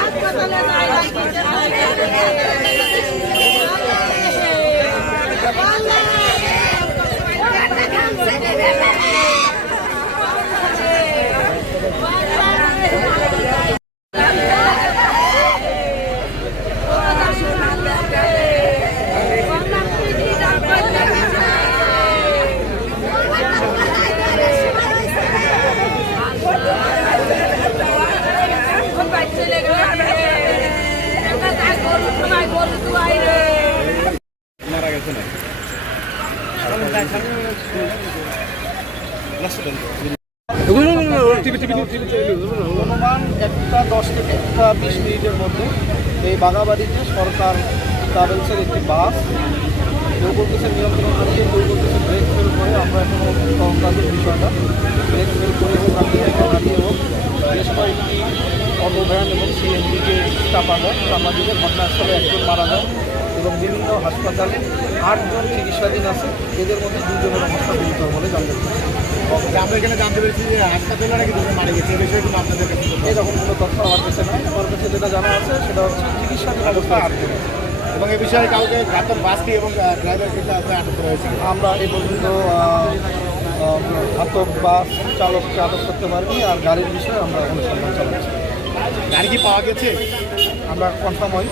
হাসপাতালে অনুমান একটা দশ থেকে একটা বিশ মিনিটের মধ্যে এই বাগাবাড়িতে সরকার ট্রাভেলসের একটি বাস কেউ বলতেছে নিয়ন্ত্রণ করছে কেউ ব্রেক ফেল করে আমরা এখনও কাজের বিষয়টা ব্রেক ফেল করে হোক হাঁটিয়ে হোক বেশ কয়েকটি অটো ভ্যান এবং সিএনজিকে চাপা দেয়। চাপা দিলে ঘটনাস্থলে একজন মারা যায়। এবং বিভিন্ন হাসপাতালে আটজন চিকিৎসাধীন আছে। এদের মধ্যে দুজনের অবস্থা গুরুতর বলে জানতে পেরেছি। আমরা এখানে জানতে পেরেছি যে হাসপাতালে নাকি দুজন মারা গেছে। এ বিষয়ে কিন্তু আপনাদের কাছে এরকম কোনো তথ্য আমার কাছে নাই। আমার কাছে যেটা জানা আছে সেটা হচ্ছে চিকিৎসাধীন অবস্থা আটজন। এবং এ বিষয়ে কাউকে ঘাতক বাসটি এবং আটক করা হয়েছে আমরা এই পর্যন্ত ঘাতক বাস চালককে আটক করতে পারিনি। আর গাড়ির বিষয়ে আমরা অনুসন্ধান চালাচ্ছি গাড়ি কি পাওয়া গেছে? আমরা কনফার্ম হই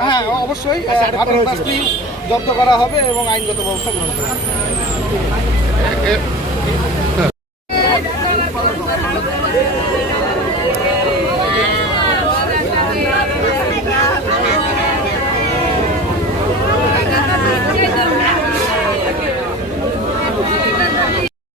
হ্যাঁ অবশ্যই। ঘাতক বাসটি জব্দ করা হবে এবং আইনগত ব্যবস্থা গ্রহণ করা হবে।